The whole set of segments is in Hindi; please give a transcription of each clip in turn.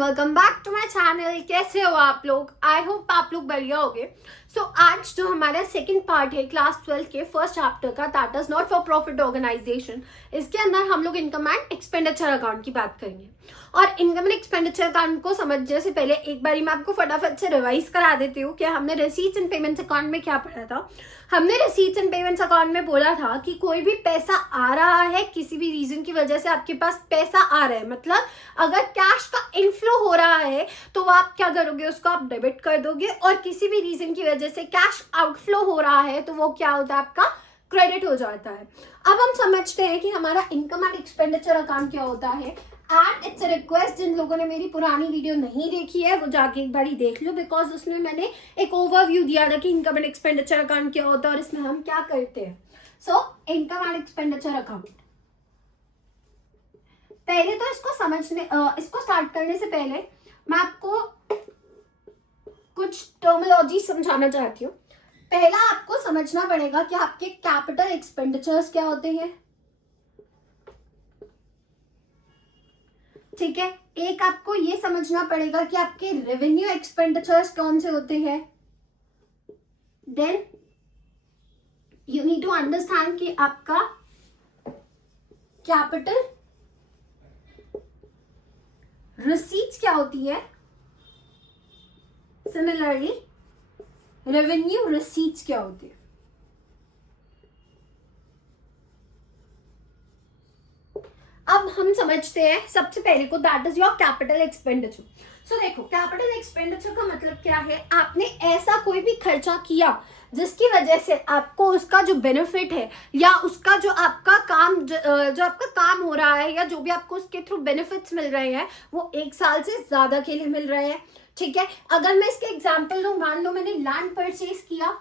Welcome back to my channel. कैसे हो आप लोग? आई होप आप लोग बढ़िया होगे। सो आज जो हमारा सेकंड पार्ट है क्लास 12 के फर्स्ट चैप्टर का, that is not for profit organisation, इसके अंदर हम लोग इनकम एंड एक्सपेंडिचर अकाउंट की बात करेंगे। और इनकम एंड एक्सपेंडिचर अकाउंट को समझने से पहले एक बारी मैं आपको फटाफट से रिवाइज करा देती हूँ कि हमने रिसीट्स एंड पेमेंट्स अकाउंट में क्या पढ़ा था। हमने रिसीट्स एंड पेमेंट्स अकाउंट में बोला था कि कोई भी पैसा आ रहा है, किसी भी रीजन की वजह से आपके पास पैसा आ रहा है, मतलब अगर कैश का इनफ्लो हो रहा है तो आप क्या करोगे, उसको आप डेबिट कर दोगे। और किसी भी रीजन की वजह से कैश आउटफ्लो हो रहा है तो वो क्या होता है, आपका क्रेडिट हो जाता है। अब हम समझते हैं कि हमारा इनकम एंड एक्सपेंडिचर अकाउंट क्या होता है। एंड इट्स अ रिक्वेस्ट, जिन लोगों ने मेरी पुरानी वीडियो नहीं देखी है वो जाके एक बारी देख लो, बिकॉज उसमें मैंने एक ओवरव्यू दिया था कि इनकम एंड एक्सपेंडिचर अकाउंट क्या होता है और इसमें हम क्या करते हैं। So income and expenditure account, पहले तो इसको स्टार्ट करने से पहले मैं आपको कुछ टर्मिनोलॉजी समझाना चाहती हूँ। पहला आपको समझना पड़ेगा कि आपके कैपिटल एक्सपेंडिचर्स क्या होते हैं, ठीक है। एक आपको ये समझना पड़ेगा कि आपके रेवेन्यू एक्सपेंडिचर्स कौन से होते हैं। Then you need to understand कि आपका कैपिटल रिसीट्स क्या होती है। सिमिलरली रेवेन्यू रिसीट्स क्या होती है। अब हम समझते हैं सबसे पहले को, that is your capital expenditure. So देखो, कैपिटल एक्सपेंडिचर का मतलब क्या है, आपने ऐसा कोई भी खर्चा किया जिसकी वजह से आपको उसका जो बेनिफिट है या उसका जो आपका काम हो रहा है या जो भी आपको उसके थ्रू बेनिफिट्स मिल रहे हैं वो 1 साल से ज्यादा के लिए मिल रहे हैं, ठीक है। अगर मैं इसके एग्जांपल दूं, मान लो मैंने लैंड परचेज किया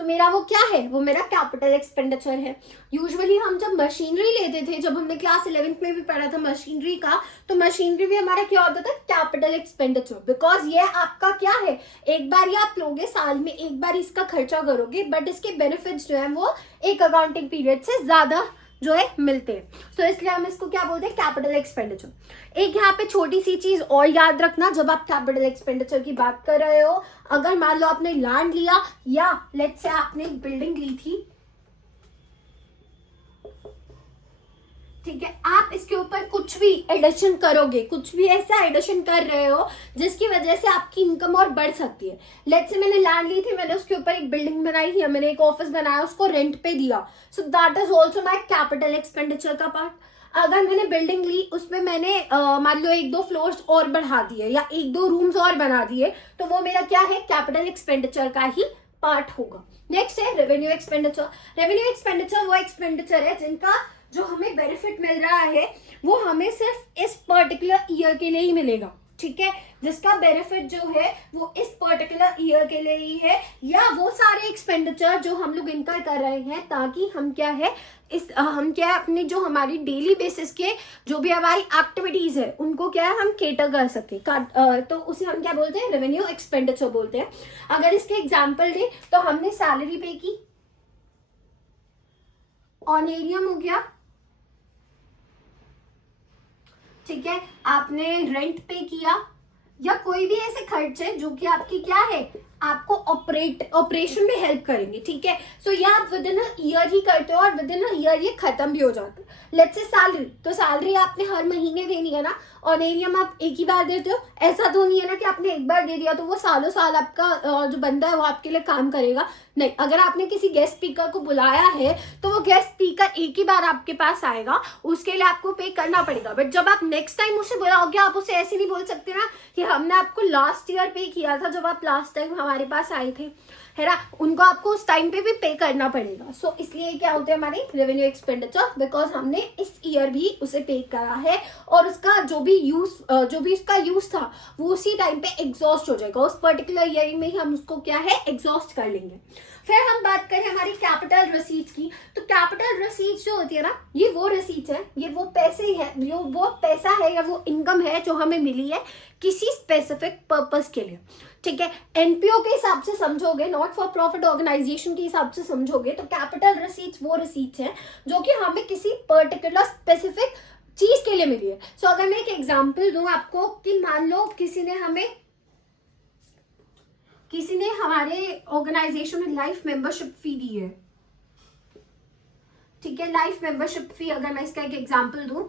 तो मेरा वो क्या है, वो मेरा कैपिटल एक्सपेंडिचर है। यूजुअली हम जब मशीनरी लेते थे, जब हमने क्लास 11th में भी पढ़ा था मशीनरी का, तो मशीनरी भी हमारा क्या होता था, कैपिटल एक्सपेंडिचर। बिकॉज ये आपका क्या है, एक बार ही आप लोगे, साल में एक बार इसका खर्चा करोगे, बट इसके बेनिफिट्स जो है वो एक अकाउंटिंग पीरियड से ज्यादा जो है मिलते हैं। सो इसलिए हम इसको क्या बोलते हैं, कैपिटल एक्सपेंडिचर। एक यहाँ पे छोटी सी चीज और याद रखना, जब आप कैपिटल एक्सपेंडिचर की बात कर रहे हो, अगर मान लो आपने लैंड लिया या लेट्स से आपने एक बिल्डिंग ली थी, ठीक है, आप इसके ऊपर कुछ भी एडिशन करोगे, कुछ भी ऐसा एडिशन कर रहे हो जिसकी वजह से आपकी इनकम और बढ़ सकती है। लेट्स से मैंने लैंड ली थी, मैंने उसके ऊपर एक बिल्डिंग बनाई या मैंने एक ऑफिस बनाया, उसको रेंट पे दिया, so that is also my capital expenditure का पार्ट। अगर मैंने बिल्डिंग ली, उसमें मैंने मान लो 1-2 फ्लोर्स और बढ़ा दिए या 1-2 रूम्स और बना दिए, तो वो मेरा क्या है, कैपिटल एक्सपेंडिचर का ही पार्ट होगा। नेक्स्ट है रेवेन्यू एक्सपेंडिचर। रेवेन्यू एक्सपेंडिचर वो एक्सपेंडिचर है जिनका जो हमें बेनिफिट मिल रहा है वो हमें सिर्फ इस पर्टिकुलर ईयर के लिए ही मिलेगा, ठीक है। जिसका बेनिफिट जो है वो इस पर्टिकुलर ईयर के लिए ही है, या वो सारे एक्सपेंडिचर जो हम लोग इनकर कर रहे हैं ताकि हम क्या है, हम क्या है, अपनी जो हमारी डेली बेसिस के जो भी हमारी एक्टिविटीज है उनको क्या है, हम केटर कर सके, तो उसे हम क्या बोलते हैं, रेवेन्यू एक्सपेंडिचर बोलते हैं। अगर इसके एग्जाम्पल दे तो हमने सैलरी पे की, ऑनरेरियम हो गया, ठीक है, आपने रेंट पे किया, या कोई भी ऐसे खर्चे जो कि आपकी क्या है, आपको ऑपरेशन में हेल्प करेंगे, ठीक है। सो ये आप विद इन अ ईयर ही करते हो और विद इन अ ईयर ये खत्म भी हो जाता है। लेट्स से सैलरी, तो सैलरी आपने हर महीने देनी है ना, और एरियम आप एक ही बार देते हो। ऐसा तो नहीं है ना कि आपने एक बार दे दिया तो वो सालों साल आपका जो बंदा है वो आपके लिए काम करेगा, नहीं। अगर आपने किसी गेस्ट स्पीकर को बुलाया है तो वो गेस्ट स्पीकर एक ही बार आपके पास आएगा, उसके लिए आपको पे करना पड़ेगा। बट जब आप नेक्स्ट टाइम उसे बुलाओगे, आप उसे ऐसे नहीं बोल सकते ना कि हमने आपको लास्ट ईयर पे किया था जब आप लास्ट टाइम हमारे पास आए थे, है ना, उनको आपको उस टाइम पे भी पे करना पड़ेगा। सो इसलिए क्या होते हैं हमारे रेवेन्यू एक्सपेंडिचर, बिकॉज हमने इस ईयर भी उसे पे करा है और उसका जो भी उसका यूज था वो उसी टाइम पे एग्जॉस्ट हो जाएगा, उस पर्टिकुलर ईयर में ही हम उसको क्या है, एग्जॉस्ट कर लेंगे। फिर हम बात करें हमारी कैपिटल रिसीट्स की, तो कैपिटल रिसीट्स जो होती है ना, ये वो रिसीट्स है, ये वो पैसे है, जो वो पैसा है या वो इनकम है जो हमें मिली है किसी स्पेसिफिक पर्पस के लिए, ठीक है। एनपीओ के हिसाब से समझोगे, नॉट फॉर प्रॉफिट ऑर्गेनाइजेशन के हिसाब से समझोगे, तो कैपिटल रिसीट्स वो रिसीट्स हैं जो कि हमें किसी पर्टिकुलर स्पेसिफिक चीज के लिए मिली है। सो अगर मैं एक एग्जांपल दूं आपको कि मान लो किसी ने हमारे ऑर्गेनाइजेशन में लाइफ मेंबरशिप फी दी है, ठीक है, लाइफ मेंबरशिप फी, अगर मैं इसका एक एग्जांपल दूं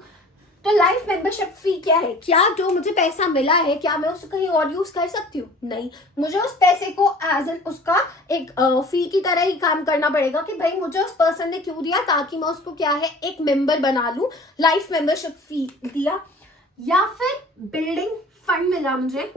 तो लाइफ मेंबरशिप फी क्या है? क्या जो मुझे पैसा मिला है क्या मैं उसको कहीं और यूज कर सकती हूँ? नहीं, मुझे उस पैसे को एज एन उसका एक फी की तरह ही काम करना पड़ेगा कि भाई मुझे उस पर्सन ने क्यों दिया, ताकि मैं उसको क्या है एक मेंबर बना लूं, लाइफ मेंबरशिप फी दिया। या फिर बिल्डिंग फंड मिला मुझे,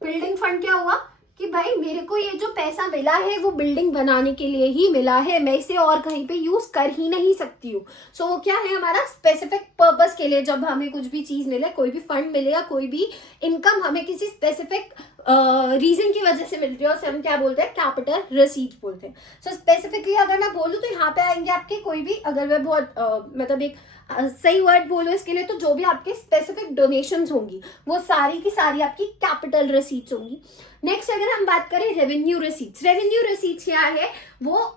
बिल्डिंग फंड क्या हुआ कि भाई मेरे को ये जो पैसा मिला है वो बिल्डिंग बनाने के लिए ही मिला है, मैं इसे और कहीं पे यूज कर ही नहीं सकती हूँ। सो वो क्या है हमारा स्पेसिफिक पर्पस के लिए, जब हमें कुछ भी चीज मिले, कोई भी फंड मिले या कोई भी इनकम हमें किसी स्पेसिफिक रीजन की वजह से मिलती है, उसे हम क्या बोलते हैं? कैपिटल रिसीट बोलते हैं। सो स्पेसिफिकली अगर मैं बोलूँ तो यहाँ पे आएंगे आपके कोई भी, अगर मैं बहुत मतलब एक सही वर्ड बोलो इसके लिए, तो जो भी आपके स्पेसिफिक डोनेशंस होंगी वो सारी की सारी आपकी कैपिटल रिसीट्स होंगी। नेक्स्ट अगर हम बात करें रेवेन्यू रिसीट्स, रेवेन्यू रिसीट्स क्या है? वो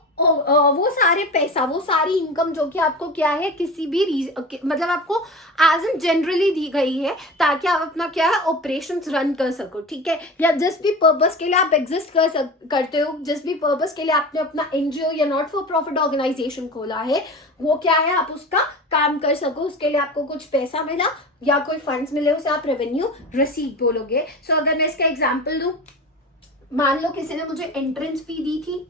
सारे पैसा, वो सारी इनकम जो कि आपको क्या है किसी भी मतलब आपको एज एन जनरली दी गई है ताकि आप अपना क्या है ऑपरेशंस रन कर सको, ठीक है, या जिस भी पर्पस के लिए आप एग्जिस्ट करते हो, जिस भी पर्पस के लिए आपने अपना एनजीओ या नॉट फॉर प्रॉफिट ऑर्गेनाइजेशन खोला है, वो क्या है आप उसका काम कर सको, उसके लिए आपको कुछ पैसा मिला या कोई फंड्स मिले, उसे आप रेवेन्यू रिसीट बोलोगे। सो अगर मैं इसका एग्जाम्पल दूं, मान लो किसी ने मुझे एंट्रेंस फी दी थी,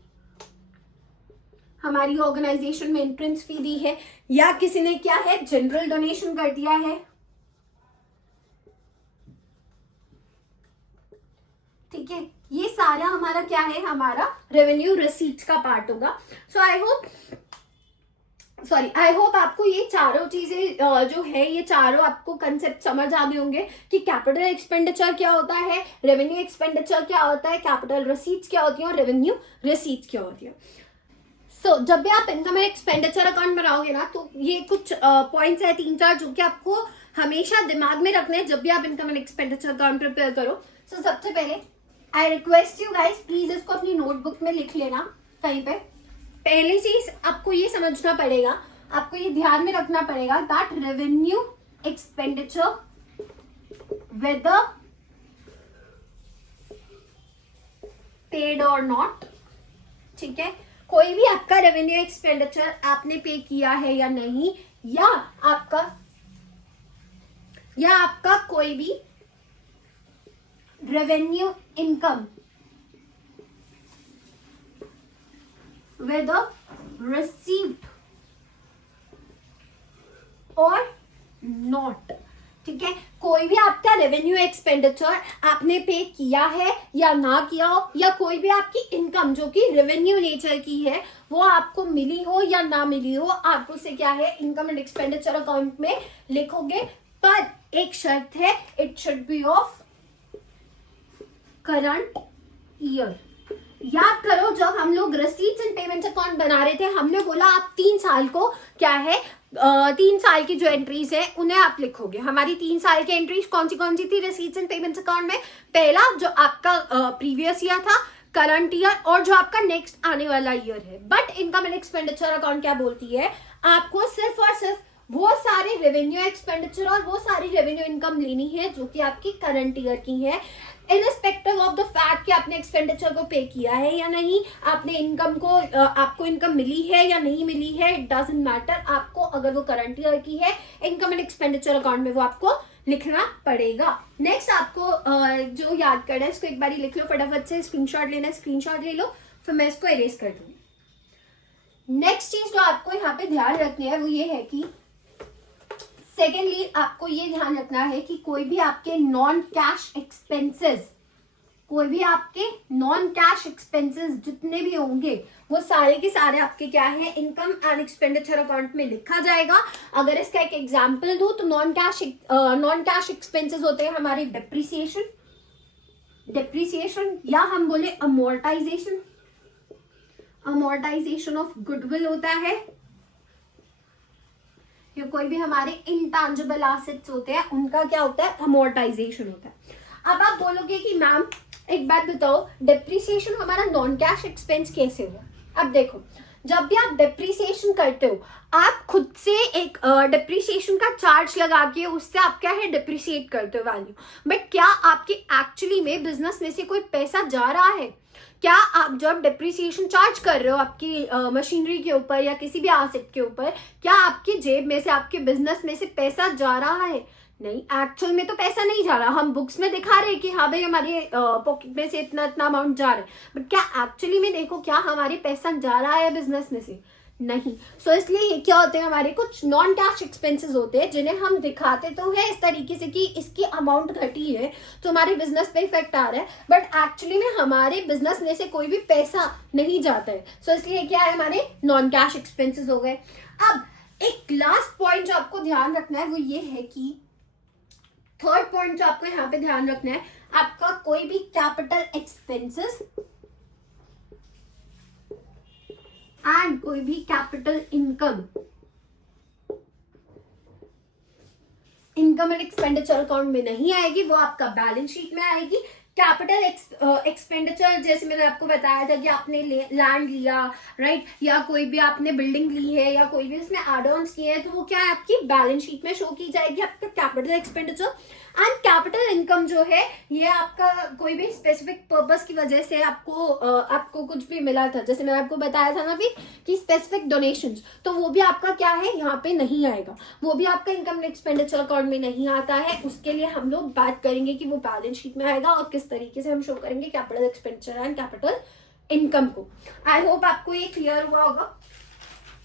हमारी ऑर्गेनाइजेशन में एंट्रेंस फी दी है, या किसी ने क्या है जनरल डोनेशन कर दिया है, ठीक है, ये सारा हमारा क्या है, हमारा रेवेन्यू रिसीट्स का पार्ट होगा। सो आई होप आपको ये चारों चीजें जो है, ये चारों आपको कंसेप्ट समझ आ गए होंगे कि कैपिटल एक्सपेंडिचर क्या होता है, रेवेन्यू एक्सपेंडिचर क्या होता है, कैपिटल रिसीट्स क्या होती है और रेवेन्यू रिसीट्स क्या होती है। सो जब भी आप इनकम एंड एक्सपेंडिचर अकाउंट बनाओगे ना, तो ये कुछ पॉइंट्स है 3-4 जो कि आपको हमेशा दिमाग में रखने हैं जब भी आप income and expenditure account prepare करो। सो सबसे पहले I request you guys, please इसको अपनी नोटबुक में लिख लेना कहीं पे। पहली चीज आपको ये समझना पड़ेगा, आपको ये ध्यान में रखना पड़ेगा that revenue expenditure whether paid और नॉट, ठीक है, कोई भी आपका रेवेन्यू एक्सपेंडिचर आपने पे किया है या नहीं, या आपका कोई भी revenue income whether received or not, ठीक है, कोई भी आपका रेवेन्यू एक्सपेंडिचर आपने पे किया है या ना किया हो, या कोई भी आपकी इनकम जो कि रेवेन्यू नेचर की है वो आपको मिली हो या ना मिली हो, आप उसे क्या है इनकम एंड एक्सपेंडिचर अकाउंट में लिखोगे। पर एक शर्त है, it should be of current year. याद करो जब हम लोग रिसीट्स एंड पेमेंट्स अकाउंट बना रहे थे, हमने बोला आप 3 साल को क्या है 3 साल की जो एंट्रीज है उन्हें आप लिखोगे। हमारी 3 साल की एंट्रीज कौन सी थी रिसीट्स एंड पेमेंट्स अकाउंट में? पहला जो आपका प्रीवियस ईयर था, करंट ईयर, और जो आपका नेक्स्ट आने वाला ईयर है। But income and expenditure account क्या बोलती है, आपको सिर्फ और सिर्फ वो सारे रेवेन्यू एक्सपेंडिचर और वो सारी रेवेन्यू इनकम लेनी है जो कि आपकी करंट ईयर की है, इररिस्पेक्टिव ऑफ द फैक्ट कि आपने एक्सपेंडिचर को पे किया है या नहीं, आपने इनकम को आपको इनकम मिली है या नहीं मिली है, इट डजंट मैटर। आपको अगर वो करंट ईयर की है, इनकम एंड एक्सपेंडिचर अकाउंट में वो आपको लिखना पड़ेगा। नेक्स्ट आपको जो याद करना है इसको एक बार लिख लो फटाफट से, स्क्रीनशॉट लेना है स्क्रीनशॉट ले लो, फिर मैं इसको इरेज कर दूंगी। नेक्स्ट चीज जो आपको यहाँ पे ध्यान रखनी है वो ये है कि सेकेंडली आपको ये ध्यान रखना है कि कोई भी आपके नॉन कैश एक्सपेंसेस जितने भी होंगे वो सारे के सारे आपके क्या है इनकम एंड एक्सपेंडिचर अकाउंट में लिखा जाएगा। अगर इसका एक एग्जांपल दूं तो नॉन कैश एक्सपेंसेस होते हैं हमारे डेप्रिसिएशन या हम बोले अमोर्टाइजेशन ऑफ गुडविल होता है, या कोई भी हमारे इंटेंजिबल एसेट्स होते हैं उनका क्या होता है अमोर्टाइजेशन होता है। अब आप बोलोगे कि मैम एक बात बताओ, डेप्रिसिएशन हमारा नॉन कैश एक्सपेंस कैसे हुआ? अब देखो जब भी आप डिप्रिसिएशन करते हो, आप खुद से एक डिप्रिसिएशन का चार्ज लगा के उससे आप क्या है डिप्रिसिएट करते हो वैल्यू, बट क्या आपकी एक्चुअली में बिजनेस में से कोई पैसा जा रहा है? क्या आप जब डिप्रिसिएशन चार्ज कर रहे हो आपकी मशीनरी के ऊपर या किसी भी एसेट के ऊपर, क्या आपकी जेब में से, आपके बिजनेस में से पैसा जा रहा है? नहीं, एक्चुअल में तो पैसा नहीं जा रहा। हम बुक्स में दिखा रहे हैं कि हाँ भाई हमारे पॉकेट में से इतना इतना अमाउंट जा रहा है, बट क्या एक्चुअली में देखो क्या हमारे पैसा जा रहा है बिजनेस में से? नहीं। सो इसलिए ये क्या होते हैं, हमारे कुछ नॉन कैश एक्सपेंसेस होते हैं जिन्हें हम दिखाते तो है इस तरीके से कि इसकी अमाउंट घटी है तो हमारे बिजनेस पे इफेक्ट आ रहा है, बट एक्चुअली में हमारे बिजनेस में से कोई भी पैसा नहीं जाता है। सो इसलिए क्या है, हमारे नॉन कैश एक्सपेंसेस हो गए। अब एक लास्ट पॉइंट जो आपको ध्यान रखना है वो ये है कि थर्ड पॉइंट जो आपको यहाँ पे ध्यान रखना है, आपका कोई भी कैपिटल एक्सपेंसेस एंड कोई भी capital income and expenditure account में नहीं आएगी, वो आपका बैलेंस शीट में आएगी। कैपिटल एक्सपेंडिचर जैसे मैंने आपको बताया था कि आपने लैंड लिया, राइट, या कोई भी आपने बिल्डिंग ली है या कोई भी उसमें एड ऑन्स किए हैं, तो वो क्या है आपकी बैलेंस शीट में शो की जाएगी, आपका capital expenditure. And capital income जो है ये आपका कोई भी स्पेसिफिक पर्पस की वजह से आपको कुछ भी मिला था, जैसे मैंने आपको बताया था ना भी कि स्पेसिफिक डोनेशंस, तो वो भी आपका क्या है यहाँ पे नहीं आएगा, वो भी आपका इनकम एक्सपेंडिचर अकाउंट में नहीं आता है। उसके लिए हम लोग बात करेंगे कि वो बैलेंस शीट में आएगा और किस तरीके से हम शो करेंगे capital expenditure and capital income को। आई होप आपको ये क्लियर हुआ होगा।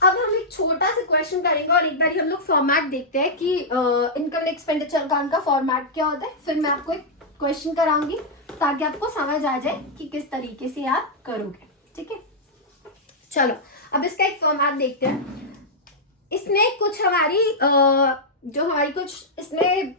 अब हम एक छोटा सा क्वेश्चन करेंगे और एक बार हम लोग फॉर्मेट देखते हैं कि इनकम एक्सपेंडिचर अकाउंट का फॉर्मेट क्या होता है, फिर मैं आपको एक क्वेश्चन कराऊंगी ताकि आपको समझ आ जाए कि किस तरीके से आप करोगे। ठीक है, चलो अब इसका एक फॉर्मेट देखते हैं। इसमें कुछ हमारी जो हमारी कुछ इसमें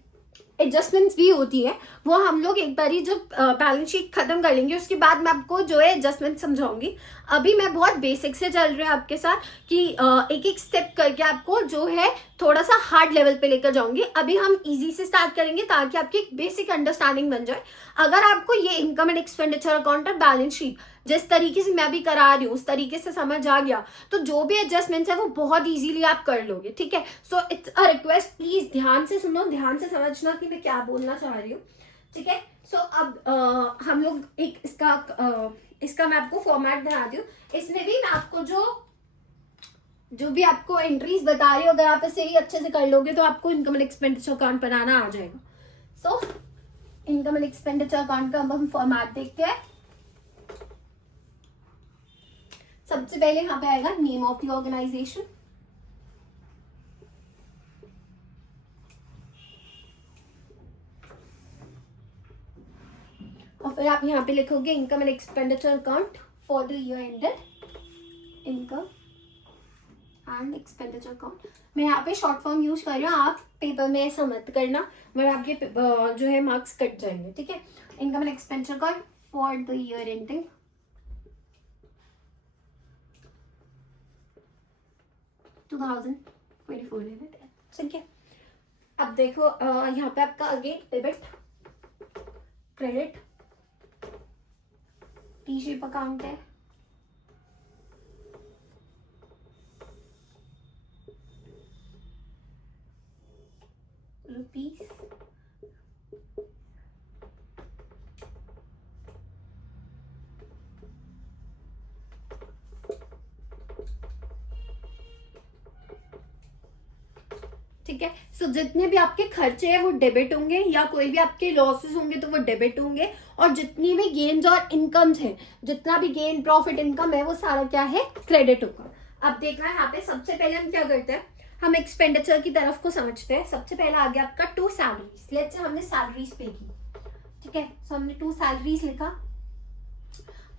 एडजस्टमेंट्स भी होती है, वो हम लोग एक बारी जब बैलेंस शीट खत्म कर लेंगे उसके बाद मैं आपको जो है एडजस्टमेंट समझाऊंगी। अभी मैं बहुत बेसिक से चल रही हूँ आपके साथ कि एक एक स्टेप करके आपको जो है थोड़ा सा हार्ड लेवल पे लेकर जाऊंगी। अभी हम इजी से स्टार्ट करेंगे ताकि आपकी एक बेसिक अंडरस्टैंडिंग बन जाए। अगर आपको ये इनकम एंड एक्सपेंडिचर अकाउंट और बैलेंस शीट जिस तरीके से मैं अभी करा रही हूँ उस तरीके से समझ आ गया तो जो भी एडजस्टमेंट्स है वो बहुत इजीली आप कर लोगे। ठीक है, so it's a request, please ध्यान से सुनो, ध्यान से समझना कि मैं क्या बोलना चाह रही हूँ। ठीक है, सो अब हम लोग एक इसका मैं आपको फॉर्मेट बनाती हूँ। इसमें भी मैं आपको जो भी आपको एंट्रीज बता रही हूँ अगर आप इसे ही अच्छे से कर लोगे तो आपको इनकम एंड एक्सपेंडिचर अकाउंट बनाना आ जाएगा। So income and expenditure account का हम फॉर्मेट देखते हैं। सबसे पहले यहाँ पे आएगा नेम ऑफ द ऑर्गेनाइजेशन, और फिर आप यहाँ पे लिखोगे income and expenditure account for the year ended, income and expenditure account. मैं यहाँ पे शॉर्ट फॉर्म यूज कर रही हूँ, आप पेपर में ऐसा मत करना वरना आपके जो है मार्क्स कट जाएंगे। ठीक है, income and expenditure account for the year ending 2024 limit. ठीक है, अब देखो यहाँ पे आपका again debit credit T shape account है, रुपीस, ठीक है। सो जितने भी आपके खर्चे हैं वो डेबिट होंगे, या कोई भी आपके लॉसेस होंगे तो वो डेबिट होंगे, और जितनी भी गेन्स और इनकम्स हैं, जितना भी गेन प्रॉफिट इनकम है वो सारा क्या है, क्रेडिट होगा। अब देखना है यहाँ पे सबसे पहले हम क्या करते हैं, हम एक्सपेंडिचर की तरफ को समझते हैं। सबसे पहले आ गया आपका 2 सैलरीज, लेट्स से हमने सैलरीज पे की। ठीक है, सो हमने 2 सैलरीज लिखा।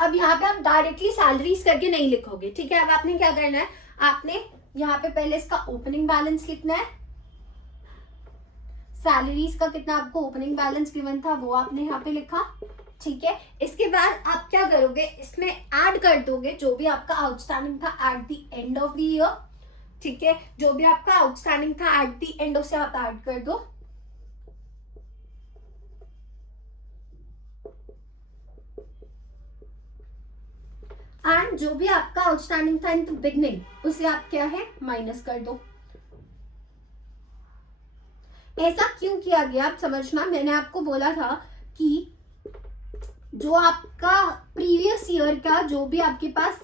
अब यहाँ पे आप डायरेक्टली सैलरीज करके नहीं लिखोगे। ठीक है, अब आपने क्या करना है, आपने यहाँ पे पहले इसका ओपनिंग बैलेंस लिखना है, सैलरीज का कितना आपको ओपनिंग बैलेंस गिवन था वो आपने यहाँ पे लिखा। ठीक है, इसके बाद आप क्या करोगे, इसमें ऐड कर दोगे जो भी आपका आउटस्टैंडिंग था eight the end of the year. ठीक है, जो भी आपका आउटस्टैंडिंग था एट द एंड उसे आप ऐड कर दो। एंड जो भी आपका आउटस्टैंडिंग था इन द बिगनिंग उसे आप क्या है माइनस कर दो। ऐसा क्यों किया गया आप समझना, मैंने आपको बोला था कि जो आपका प्रीवियस ईयर का जो भी आपके पास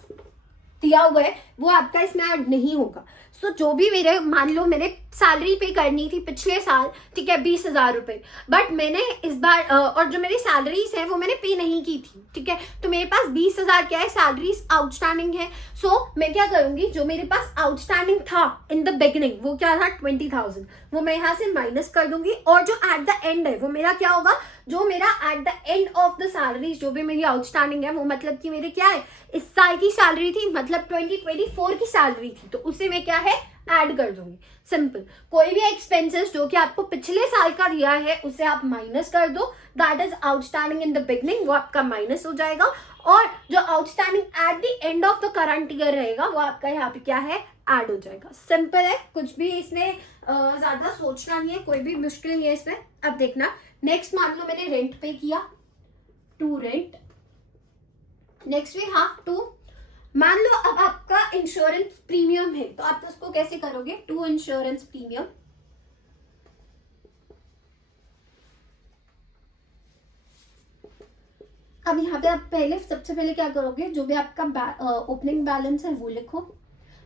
दिया हुआ है वो आपका इसमें ऐड नहीं होगा। सो जो भी मेरे मान लो मैंने सैलरी पे करनी थी पिछले साल, ठीक है 20,000 रुपए, बट मैंने इस बार और जो मेरी सैलरीज है वो मैंने पे नहीं की थी, ठीक है, तो मेरे पास 20,000 क्या है सैलरीज आउटस्टैंडिंग है। सो मैं क्या करूंगी, जो मेरे पास आउटस्टैंडिंग था इन द बिगिनिंग वो क्या था 20,000, वो मैं यहाँ से माइनस कर दूंगी, और जो एट द एंड है वो मेरा क्या होगा, जो मेरा eight the end of the salaries जो भी मेरी आउटस्टैंडिंग है वो मतलब कि मेरे क्या है इस साल की सैलरी थी, मतलब 2024 की सैलरी थी, तो उसे मैं क्या है ऐड कर दूंगी। सिंपल, कोई भी एक्सपेंसेस जो कि आपको पिछले साल का दिया है उसे आप माइनस कर दो, that is outstanding in the beginning, वो आपका माइनस हो जाएगा, और जो outstanding at the end of the current year रहेगा वो आपका यहाँ पे क्या है ऐड हो जाएगा। सिंपल है, कुछ भी इसमें ज्यादा सोचना नहीं है, कोई भी मुश्किल नहीं है इसमें। अब देखना नेक्स्ट, मान लो मैंने रेंट पे किया, to rent, next we have to, मान लो अब आपका इंश्योरेंस प्रीमियम है तो आप उसको कैसे करोगे, टू इंश्योरेंस प्रीमियम, अब यहाँ पे आप पहले सबसे पहले क्या करोगे, जो भी आपका ओपनिंग बैलेंस है वो लिखो,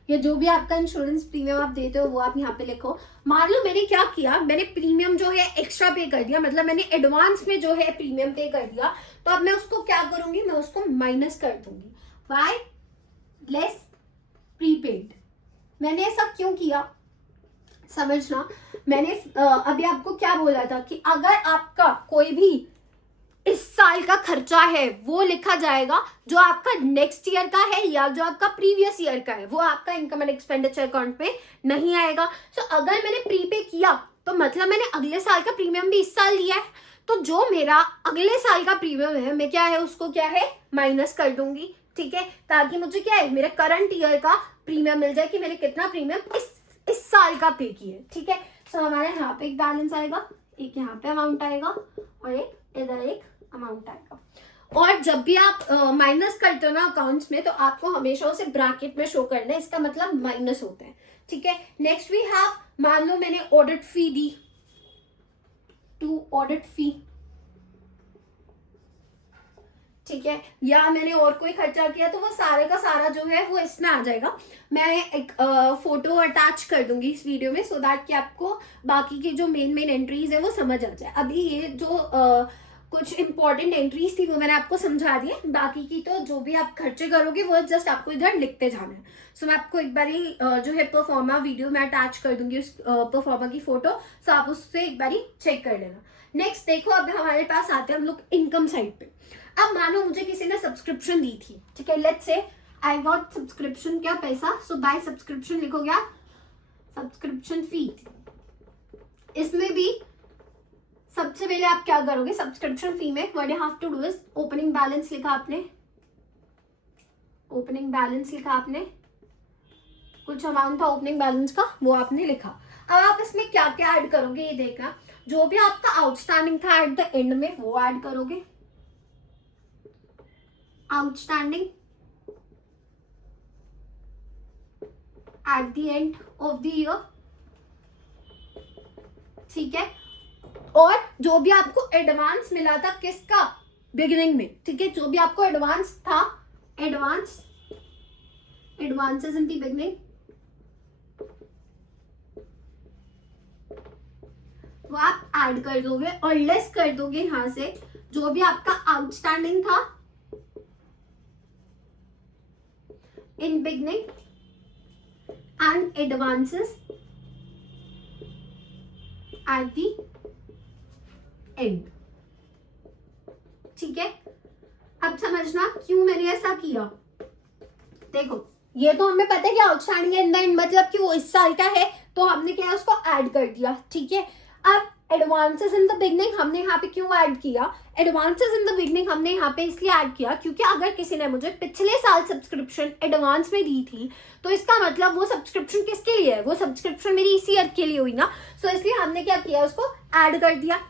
या जो भी आपका इंश्योरेंस प्रीमियम आप देते हो वो आप यहाँ पे लिखो। मान लो मैंने क्या किया, मैंने प्रीमियम जो है एक्स्ट्रा पे कर दिया, मतलब मैंने एडवांस में जो है प्रीमियम पे कर दिया, तो अब मैं उसको क्या करूंगी, मैं उसको माइनस कर दूंगी बाय लेस प्रीपेड। मैंने ऐसा क्यों किया समझना, मैंने अभी आपको क्या बोला था कि अगर आपका कोई भी इस साल का खर्चा है वो लिखा जाएगा, जो आपका नेक्स्ट ईयर का है या जो आपका प्रीवियस ईयर का है वो आपका इनकम एंड एक्सपेंडिचर अकाउंट पे नहीं आएगा। सो अगर मैंने प्रीपे किया तो मतलब मैंने अगले साल का प्रीमियम भी इस साल लिया है, तो जो मेरा अगले साल का प्रीमियम है मैं क्या है उसको क्या है माइनस कर दूंगी, ठीक है, ताकि मुझे क्या है मेरे करंट ईयर का प्रीमियम मिल जाए कि मैंने कितना प्रीमियम इस साल का पे किया है, ठीक है। सो हमारे यहाँ पे एक बैलेंस आएगा, एक यहाँ पे अमाउंट आएगा और एक इधर एक अमाउंट आएगा। और जब भी आप माइनस करते हो ना अकाउंट्स में तो आपको हमेशा उसे ब्रैकेट में शो करना है, इसका मतलब माइनस होता है, ठीक है। नेक्स्ट वी हैव, मान लो मैंने ऑडिट फी दी, टू ऑडिट फी, ठीक है, या मैंने और कोई खर्चा किया तो वो सारे का सारा जो है वो इसमें आ जाएगा। मैं एक फोटो अटैच कर दूंगी इस वीडियो में सो दैट कि आपको बाकी की जो मेन एंट्रीज है वो समझ आ जाए। अभी ये जो कुछ इंपॉर्टेंट एंट्रीज थी वो मैंने आपको समझा दी है, बाकी की तो जो भी आप खर्चे करोगे वो जस्ट आपको इधर लिखते जाना है। सो मैं आपको एक बारी जो है परफॉर्मा वीडियो में अटैच कर दूंगी उस परफॉर्मा की फोटो, सो आप उससे एक बारी चेक कर लेना। नेक्स्ट देखो, अब हमारे पास आते हैं हम लोग इनकम साइड पे। अब मानो मुझे किसी ने सब्सक्रिप्शन दी थी, ठीक है, let's say I got subscription, क्या पैसा, सो बाय सब्सक्रिप्शन लिखोगे आप, सब्सक्रिप्शन फी। इसमें भी सबसे पहले आप क्या करोगे, सब्सक्रिप्शन फी में what you have to do is opening balance लिखा आपने, ओपनिंग बैलेंस लिखा आपने, कुछ अमाउंट था ओपनिंग बैलेंस का वो आपने लिखा। अब आप इसमें क्या क्या ऐड करोगे ये देखना, जो भी आपका आउटस्टैंडिंग था एट द एंड में वो ऐड करोगे, outstanding at the end of the year, ठीक है, और जो भी आपको एडवांस मिला था किसका, बिगिनिंग में, ठीक है, जो भी आपको एडवांस था, एडवांसेस इन द बिगिनिंग वो आप ऐड कर दोगे और लेस कर दोगे यहां से जो भी आपका आउटस्टैंडिंग था in beginning and advances eight the and, ठीक है। अब समझना क्यों मैंने ऐसा किया, देखो ये तो हमें पता है कि आउटस्टैंडिंग इन द एंड मतलब कि वो इस साल का है तो हमने क्या है उसको ऐड कर दिया, ठीक है। अब एडवांसेस इन द बिगनिंग हमने यहाँ पे क्यों ऐड किया, एडवांसेस इन द बिगनिंग हमने यहाँ पे इसलिए ऐड किया क्योंकि अगर किसी ने मुझे पिछले साल सब्सक्रिप्शन एडवांस में दी थी तो इसका मतलब वो सब्सक्रिप्शन किसके लिए है, वो सब्सक्रिप्शन मेरी इसी ईयर के लिए हुई ना, सो इसलिए हमने क्या किया उसको ऐड कर दिया।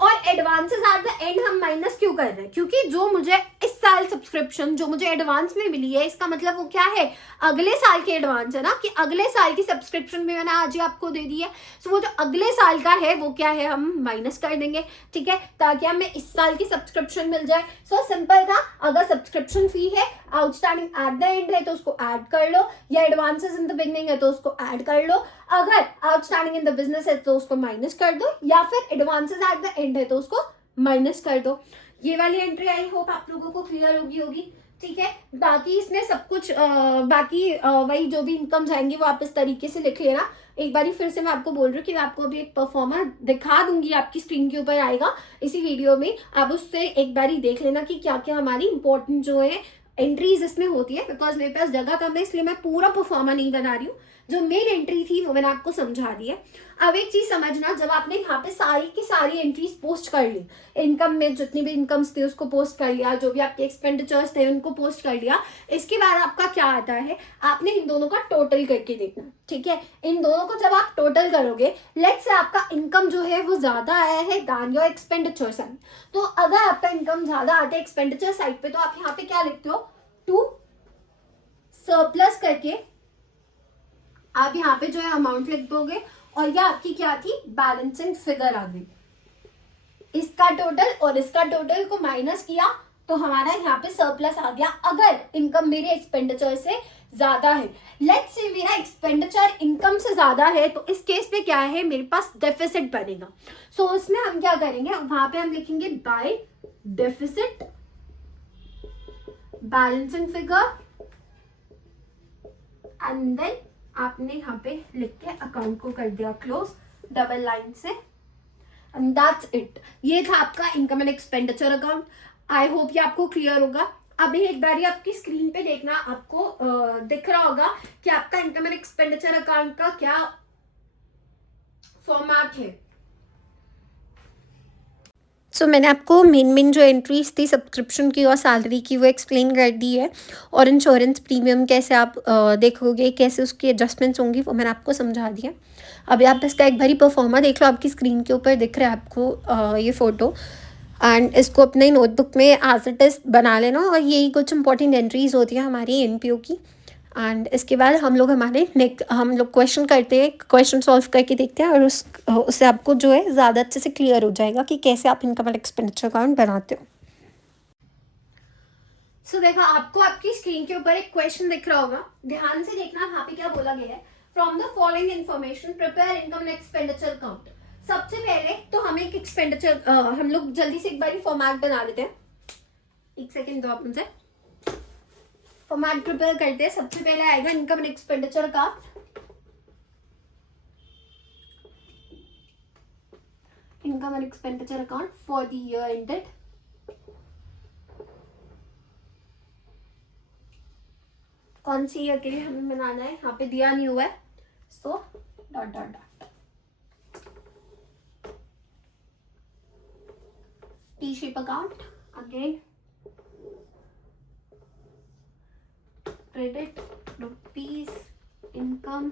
और एडवांसेस एट द एंड हम माइनस क्यों कर रहे हैं? क्योंकि जो मुझे इस साल सब्सक्रिप्शन जो मुझे एडवांस में मिली है, इसका मतलब वो क्या है, अगले साल के एडवांस है ना, कि अगले साल की सब्सक्रिप्शन भी मैंने आज ही आपको दे दी है। सो वो जो अगले साल का है वो क्या है, हम माइनस कर देंगे, ठीक है, ताकि हमें इस साल की सब्सक्रिप्शन मिल जाए। सो सिंपल था, अगर सब्सक्रिप्शन फी है आउटस्टैंडिंग एट द एंड है तो उसको ऐड कर लो, या एडवांसेस इन द बिगनिंग है तो उसको ऐड कर लो, अगर आउटस्टैंडिंग इन द बिजनेस है तो उसको माइनस कर दो, या फिर एडवांसेस एट द एंड है तो उसको माइनस कर दो। ये वाली एंट्री आई होप आप लोगों को क्लियर होगी, ठीक है। बाकी इसमें सब कुछ वही जो भी इनकम जाएंगी वो आप इस तरीके से लिख लेना। एक बारी फिर से मैं आपको बोल रही हूँ कि मैं आपको अभी एक परफॉर्मर दिखा दूंगी, आपकी स्क्रीन के ऊपर आएगा इसी वीडियो में, आप उससे एक बारी देख लेना कि क्या क्या हमारी इंपॉर्टेंट जो है एंट्रीज इसमें होती है। बिकॉज मेरे पास जगह कम है इसलिए मैं पूरा परफॉर्मर नहीं बना रही हूँ, जो मेन एंट्री थी वो मैंने आपको समझा दी है। अब एक चीज समझना, जब आपने यहाँ पे सारी की सारी एंट्रीज पोस्ट कर ली, इनकम में जितनी भी इनकम्स थी उसको पोस्ट कर लिया, जो भी आपके एक्सपेंडिचर्स थे उनको पोस्ट कर लिया, इसके बाद आपका क्या आता है, आपने इन दोनों का टोटल करके देखना, ठीक है। इन दोनों को जब आप टोटल करोगे, लेट्स से आपका इनकम जो है वो ज्यादा आया है दैन योर एक्सपेंडिचर साइड, तो अगर आपका इनकम ज्यादा आता है एक्सपेंडिचर साइड पे, तो आप यहाँ पे क्या लिखते हो, टू सरप्लस करके आप यहाँ पे जो है अमाउंट लिख दोगे, और ये आपकी क्या थी, बैलेंसिंग फिगर आ गई। इसका टोटल और इसका टोटल को माइनस किया तो हमारा यहाँ पे सरप्लस आ गया, अगर इनकम मेरे एक्सपेंडिचर से ज्यादा है। लेट्स से मेरा एक्सपेंडिचर इनकम से ज्यादा है, तो इस केस में क्या है, मेरे पास डेफिसिट बनेगा। सो उसमें हम क्या करेंगे, वहां पे हम लिखेंगे by deficit balancing figure, and then आपने यहाँ पे लिख के अकाउंट को कर दिया क्लोज डबल लाइन से, एंड दैट्स इट। ये था आपका income and expenditure account. I hope ये आपको क्लियर होगा। अभी एक बार आपकी स्क्रीन पे देखना, आपको दिख रहा होगा कि आपका इनकम एंड एक्सपेंडिचर अकाउंट का क्या फॉर्मेट है। सो मैंने आपको मेन जो एंट्रीज थी सब्सक्रिप्शन की और सैलरी की वो एक्सप्लेन कर दी है, और इंश्योरेंस प्रीमियम कैसे आप देखोगे, कैसे उसकी एडजस्टमेंट्स होंगी, वो मैंने आपको समझा दिया। अभी आप इसका एक बारी परफॉर्मा देख लो, आपकी स्क्रीन के ऊपर दिख रहा है आपको ये फ़ोटो, एंड इसको अपने नोटबुक में एज इट इज़ बना लेना, और यही कुछ इंपॉर्टेंट एंट्रीज होती है हमारी एनपीओ की। एंड इसके बाद हम लोग क्वेश्चन करते हैं, क्वेश्चन सॉल्व करके देखते हैं, और उससे आपको जो है ज़्यादा अच्छे से क्लियर हो जाएगा कि कैसे आप इनकम एंड एक्सपेंडिचर अकाउंट बनाते हो। सो देखो, आपको आपकी स्क्रीन के ऊपर एक क्वेश्चन दिख रहा होगा, ध्यान से देखना वहाँ पे क्या बोला गया है। From the following information prepare income and expenditure account. सबसे पहले तो हमें एक एक्सपेंडिचर, हम लोग जल्दी से एक बार फॉर्मेट बना लेते हैं, एक सेकेंड दो आप मुझे, फॉर्मेट प्रिपेयर करते हैं। सबसे पहले आएगा income and expenditure account, income and expenditure account for the year ended. कौन सी ईयर के लिए हमें बनाना है, यहाँ पे दिया नहीं हुआ है, so dot dot dot T shape account, again credit rupees income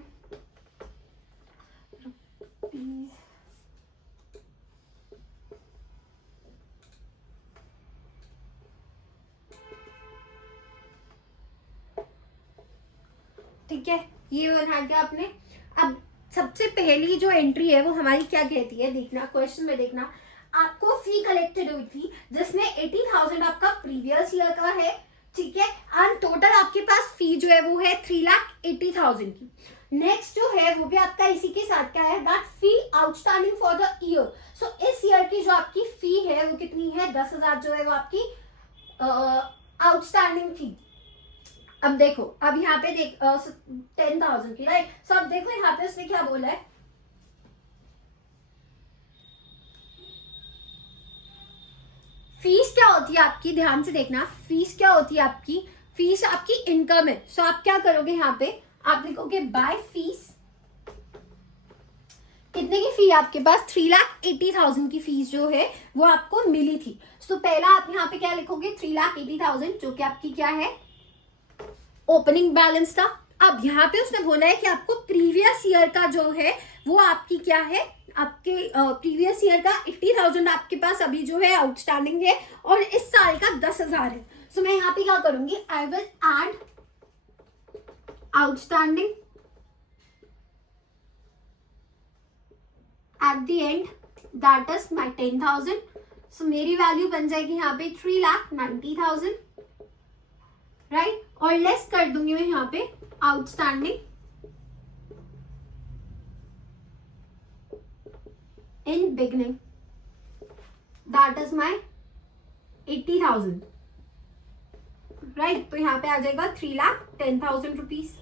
rupees ठीक है, ये बना दिया आपने। अब सबसे पहली जो एंट्री है वो हमारी क्या कहती है, देखना क्वेश्चन में देखना, आपको फी कलेक्टेड हुई थी जिसमें 80,000 आपका प्रीवियस ईयर का है, ठीक है, एंड टोटल आपके पास फी जो है वो है 3,80,000 की। नेक्स्ट जो है वो भी आपका इसी के साथ क्या है, that fee outstanding for the year. So इस ईयर की जो आपकी फी है वो कितनी है, 10,000 जो है वो आपकी आउटस्टैंडिंग थी। अब देखो, अब यहाँ पे देख 10,000 की, राइट। सो अब देखो यहाँ पे उसने क्या बोला है, फीस क्या होती है आपकी, ध्यान से देखना, फीस क्या होती है आपकी, फीस आपकी इनकम है। सो आप क्या करोगे, यहाँ पे आप लिखोगे बाय फीस, कितने की फी आपके पास, 3,80,000 की फीस जो है वो आपको मिली थी। सो पहला आप यहाँ पे क्या लिखोगे, 3,80,000 जो कि आपकी क्या है, ओपनिंग बैलेंस था। अब यहाँ पे उसने बोला है कि आपको प्रीवियस ईयर का जो है वो आपकी क्या है, आपके प्रीवियस ईयर का 80,000 आपके पास अभी जो है आउटस्टैंडिंग है और इस साल का 10,000 है। सो मैं यहाँ पे क्या करूंगी, I will add outstanding at the end, that is my 10,000। So मेरी वैल्यू बन जाएगी यहाँ पे 3,90,000, राइट। और लेस कर दूंगी मैं यहाँ पे outstanding in beginning, that is my 80,000, right. तो यहाँ पे आ जाएगा 3,10,000 रुपीज,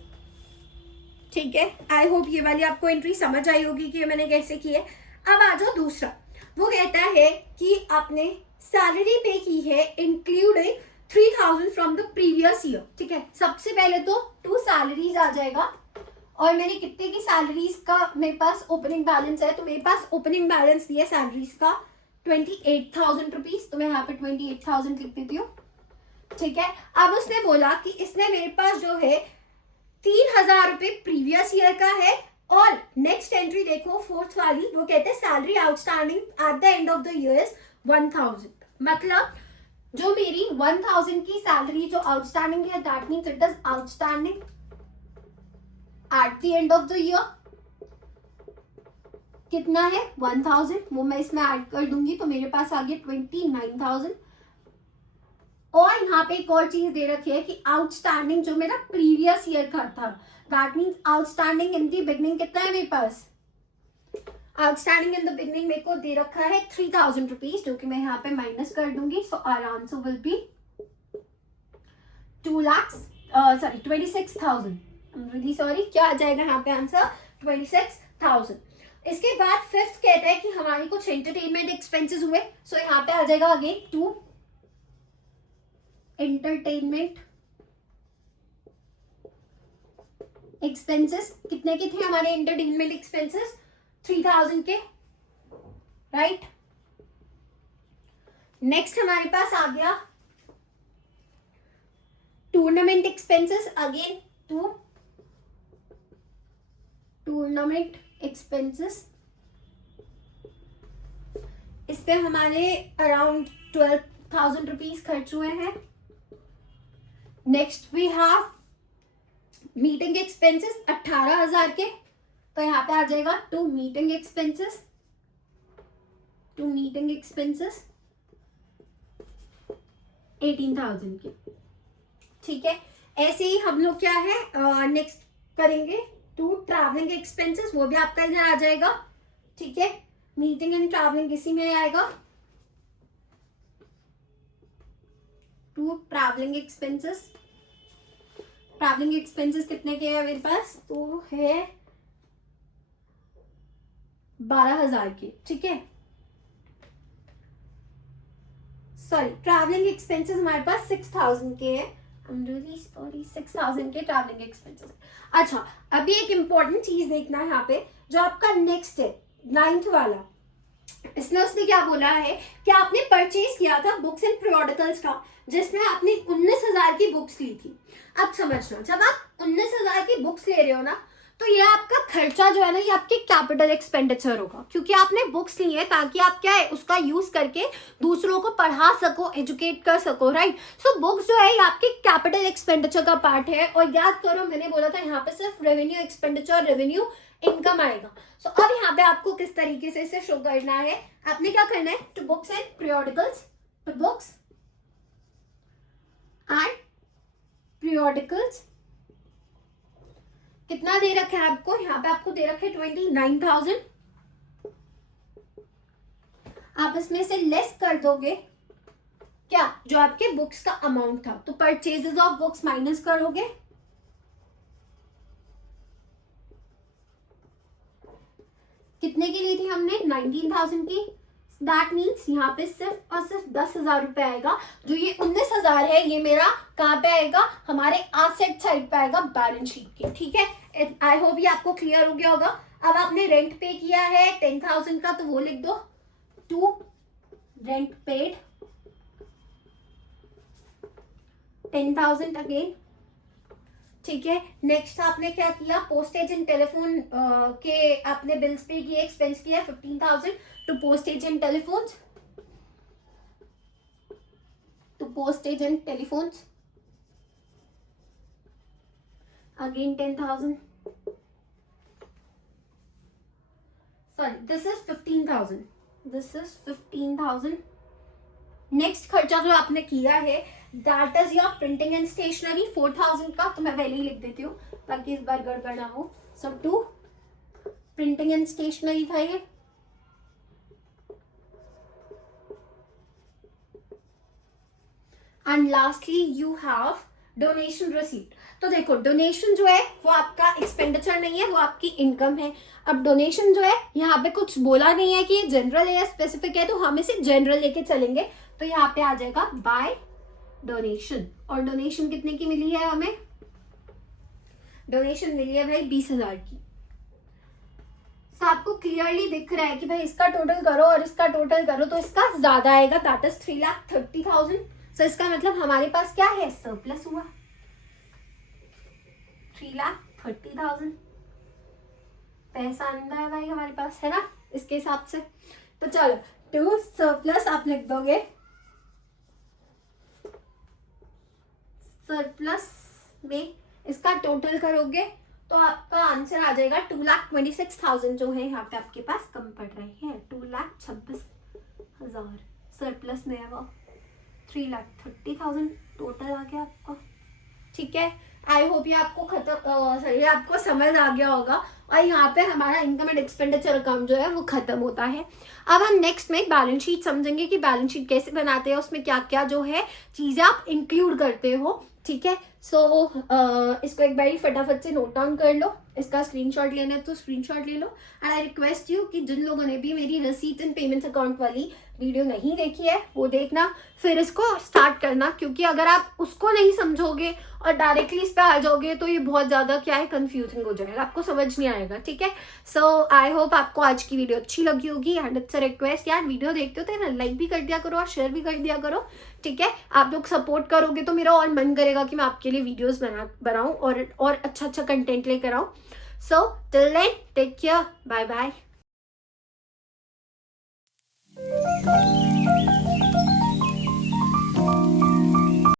ठीक है। आई होप ये वाली आपको एंट्री समझ आई होगी कि मैंने कैसे की है। अब आ जाओ दूसरा, वो कहता है कि आपने सैलरी पे की है including 3,000 from the previous year, ठीक है। सबसे पहले तो 2 सैलरीज आ जाएगा और मेरी कितने की सैलरीज का मेरे पास ओपनिंग बैलेंस है, तो मेरे पास ओपनिंग बैलेंस दिया सैलरीज का 28,000 रुपीज, तो मैं यहाँ पे 28,000 लिख देती हूँ, ठीक है। अब उसने बोला कि इसमें मेरे पास जो है 3,000 रुपये प्रीवियस ईयर का है और नेक्स्ट एंट्री देखो फोर्थ वाली, वो कहते हैं salary outstanding at the end of the year is 1,000। मतलब जो मेरी 1,000 की सैलरी जो आउटस्टैंडिंग है, that means it is outstanding at the end of the year. कितना है 1,000, वो मैं इसमें ऐड कर दूंगी, तो मेरे पास आ गया 29,000। और यहाँ पे एक और चीज दे रखी है कि आउटस्टैंडिंग जो मेरा प्रीवियस ईयर का था, that means outstanding in the beginning कितना है मेरे पास, आउटस्टैंडिंग इन द बिगनिंग मेरे को दे रखा है 3,000 रुपीज, जो कि मैं यहाँ पे माइनस कर दूंगी। So our answer will be 26,000, really sorry, क्या आ जाएगा यहाँ पे आंसर 26,000। इसके बाद फिफ्थ कहता है कि हमारी कुछ एंटरटेनमेंट एक्सपेंसेस हुए, सो यहाँ पे आ जाएगा अगेन 2 एंटरटेनमेंट एक्सपेंसेस। कितने के थे हमारे एंटरटेनमेंट एक्सपेंसेस, 3,000 के, राइट। नेक्स्ट हमारे पास आ गया tournament expenses, again 2 tournament expenses. इस पे हमारे अराउंड 12,000 रुपीज खर्च हुए हैं। Next we have meeting expenses 18,000 के, तो यहाँ पे आ जाएगा 2 मीटिंग एक्सपेंसेस, 2 मीटिंग एक्सपेंसेस 18,000 के, ठीक है। ऐसे ही हम लोग क्या है नेक्स्ट करेंगे 2 ट्रैवलिंग एक्सपेंसेस, वो भी आपका इधर आ जाएगा, ठीक है। मीटिंग एंड ट्रैवलिंग इसी में आएगा, 2 ट्रैवलिंग एक्सपेंसेस। ट्रैवलिंग एक्सपेंसेस कितने के हैं मेरे पास, तो है 12,000 के, ठीक है। सॉरी, ट्रैवलिंग एक्सपेंसेस हमारे पास 6,000 के हैं, I'm really sorry, 6,000 के ट्रैवलिंग एक्सपेंसेस। अच्छा, अभी एक इंपॉर्टेंट चीज देखना है यहाँ पे, जो आपका नेक्स्ट है 9th वाला, इसमें उसने क्या बोला है कि आपने परचेज किया था बुक्स एंड पीरियोडिकल्स का, जिसमें आपने 19,000 की बुक्स ली थी। अब समझना, जब आप 19,000 की बुक्स ले रहे हो ना, तो ये आपका खर्चा जो है ना, ये आपके कैपिटल एक्सपेंडिचर होगा, क्योंकि आपने बुक्स ली है ताकि आप क्या है उसका यूज करके दूसरों को पढ़ा सको, एजुकेट कर सको, राइट। सो बुक्स जो है ये आपके कैपिटल एक्सपेंडिचर का पार्ट है। और याद करो, मैंने बोला था यहाँ पे सिर्फ रेवेन्यू एक्सपेंडिचर, रेवेन्यू इनकम आएगा। सो अब यहाँ पे आपको किस तरीके से इसे शो करना है, आपने क्या करना है, to books and periodicals, to books and periodicals कितना दे रखा है आपको, यहाँ पे आपको दे रखे 29,000। आप इसमें से लेस कर दोगे क्या, जो आपके बुक्स का अमाउंट था, तो परचेजेस ऑफ बुक्स माइनस करोगे, कितने की ली थी हमने 19,000 की, दैट मीन्स यहाँ पे सिर्फ और सिर्फ 10,000 रुपए आएगा। जो ये 19,000 है ये मेरा कहाँ पे आएगा, हमारे एसेट साइड पे आएगा, बैलेंस शीट के, ठीक है। आई होप ये आपको क्लियर हो गया होगा। अब आपने रेंट पे किया है 10,000 का, तो वो लिख दो 2 रेंट पेड 10,000 अगेन, ठीक है, नेक्स्ट आपने क्या किया, पोस्टेज एंड टेलीफोन के आपने बिल्स पे किए, एक्सपेंस किया 15,000 to postage and telephones, to postage and telephones, again 10,000, sorry this is 15,000, this is 15,000। Next खर्चा जो आपने किया है that is your printing and stationery 4,000 का, तो मैं पहले ही लिख देती हूँ ताकि इस बार गड़बड़ ना हो। सो टू प्रिंटिंग एंड स्टेशनरी था ये, and lastly you have donation receipt. तो देखो डोनेशन जो है वो आपका एक्सपेंडिचर नहीं है, वो आपकी इनकम है। अब डोनेशन जो है यहाँ पे कुछ बोला नहीं है कि जनरल है या स्पेसिफिक है, तो हम इसे जनरल लेके चलेंगे। तो यहाँ पे आ जाएगा बाय डोनेशन, और डोनेशन कितने की मिली है हमें, डोनेशन मिली है भाई 20,000 की। तो आपको क्लियरली दिख रहा है कि भाई इसका टोटल करो और इसका टोटल करो तो इसका ज्यादा आएगा, दैट इज 3,30,000। तो इसका मतलब हमारे पास क्या है, सरप्लस हुआ 3,30,000 पैसा अंदर है भाई हमारे पास, है ना, इसके हिसाब से। तो चलो टू सरप्लस आप लिख दोगे, सरप्लस में इसका टोटल करोगे तो आपका आंसर आ जाएगा 2,26,000 जो है यहाँ पे आपके पास कम पड़ रहे हैं, 2,26,000 सरप्लस में है वो, 3,30,000 टोटल आ गया आपका। ठीक है, आई होप ये आपको आपको समझ आ गया होगा। और यहाँ पे हमारा इनकम एंड एक्सपेंडिचर अकाउंट जो है वो खत्म होता है। अब हम नेक्स्ट में बैलेंस शीट समझेंगे कि बैलेंस शीट कैसे बनाते हैं, उसमें क्या क्या जो है चीजें आप इंक्लूड करते हो। ठीक है, सो इसको एक बार फटाफट से नोट डाउन कर लो, इसका स्क्रीनशॉट लेना है तो स्क्रीनशॉट ले लो। एंड आई रिक्वेस्ट यू कि जिन लोगों ने भी मेरी रिसीट्स एंड पेमेंट्स अकाउंट वाली वीडियो नहीं देखी है वो देखना, फिर इसको स्टार्ट करना, क्योंकि अगर आप उसको नहीं समझोगे और डायरेक्टली इस पे आ जाओगे तो ये बहुत ज्यादा क्या है, कंफ्यूजिंग हो जाएगा, आपको समझ नहीं आएगा। ठीक है, सो आई होप आपको आज की वीडियो अच्छी लगी होगी। एंड इट्स अ रिक्वेस्ट यार, वीडियो देखते हो तो यार लाइक भी कर दिया करो और शेयर भी कर दिया करो। ठीक है, आप लोग सपोर्ट करोगे तो मेरा और मन करेगा कि मैं आपके लिए वीडियोस बनाऊं और अच्छा कंटेंट लेकर आऊं। So till then take care, bye bye.